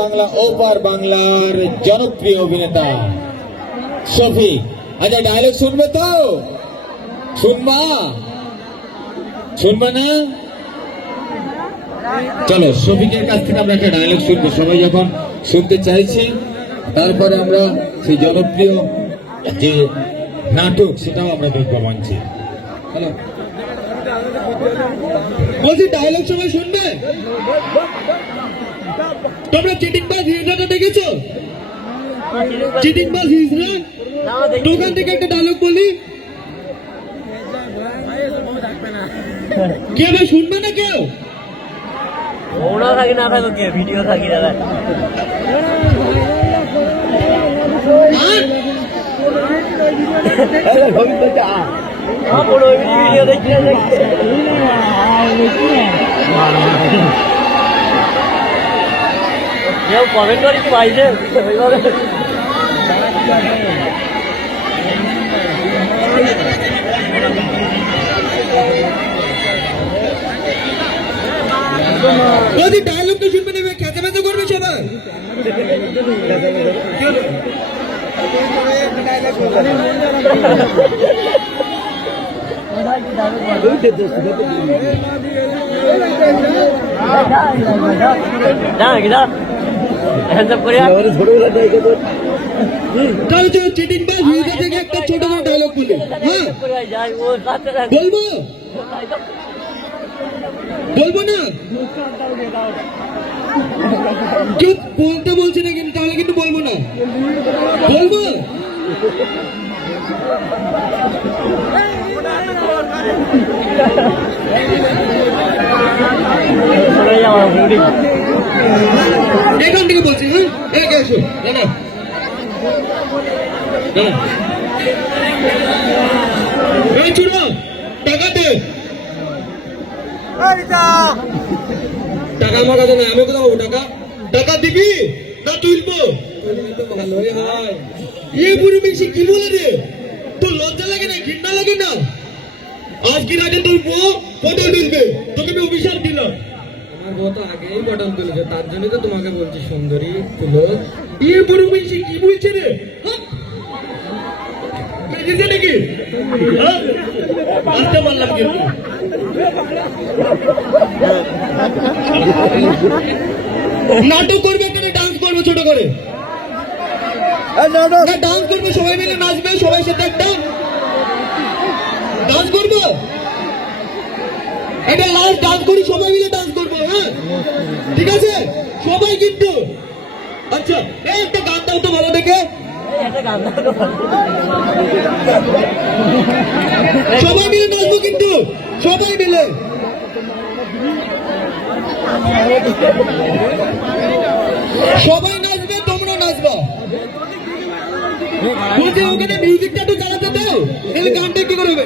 বাংলা ওপার বাংলার জনপ্রিয় অভিনেতা শফিক। আচ্ছা ডায়লগ শুনবে তো? শুনবা না? চলো শফিকের কাছ থেকে আমরা একটা ডায়লগ শুনবো। সবাই যখন শুনতে চাইছি, তারপরে আমরা সেই জনপ্রিয় যে নাটক সেটাও আমরা দেখবো মঞ্চে। হ্যালো, বলছি ডায়লগ সবাই শুনবে? তোমরা চিটিংবাজ হিজড়াটা দেখেছো? চিটিংবাজ হিজড়া দোকান থেকে একটা ডায়লগ বলি, কে ভাই শুনবে না কেউ? ওরা থাকি না থাকো কে ভিডিও থাকি দাদা ভিডিও দেখি কেউ কমেন্ট করি কি ভাইছে যদি ডায়লগটা শুনবে না খেতে মেতে করবে সবাই। চিটিংবাজ হিজড়া থেকে একটা ছোট ছোট ডায়লগ বলি। হ্যাঁ বলবো? বলবো না? কেউ বলতে বলছি না কিন্তু, তাহলে কিন্তু বলবো না। বলবো? এখান থেকে বলছি। হ্যাঁ এদিকে এসো। না চুড়ো টাকা দে। টাকা আমার কাছে না, আমি কোথাও টাকা টাকা দিবি না তুলবো? ভালোই হয়। এই বুড়ি বেশি কি বলে রে? তোর লজ্জা লাগে না, ঘৃণা লাগে না? আজকে রাতে তোর বউ পটল তুলবে, তোকে আমি অভিশাপ দিলাম। আমার বউ তো আগেই পটল তুলেছে, তার জন্য তো তোমাকে বলছি সুন্দরী তুলো। এই বুড়ি বেশি কি বলছে রে? নাকি আসতে পারলাম কিন্তু নাটক করবে, এখানে ডান্স করবে ছোট করে, ডান্স করবে সবাই মিলে, নাচবে সবাই সাথে একটা ডান্স করবো। এটা লাস্ট ডান্স করি, সবাই মিলে ডান্স করবো। হ্যাঁ ঠিক আছে সবাই কিন্তু। আচ্ছা এই একটা গান দাও তো ভালো দেখে, সবাই মিলে নাচবো কিন্তু, সবাই মিলে। সবাই নাচবে, তোমরা নাচবা। বলছি ওখানে মিউজিকটা একটু চালাতে দাও, তাহলে গানটা কি করবে?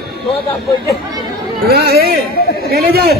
ম্যানেজার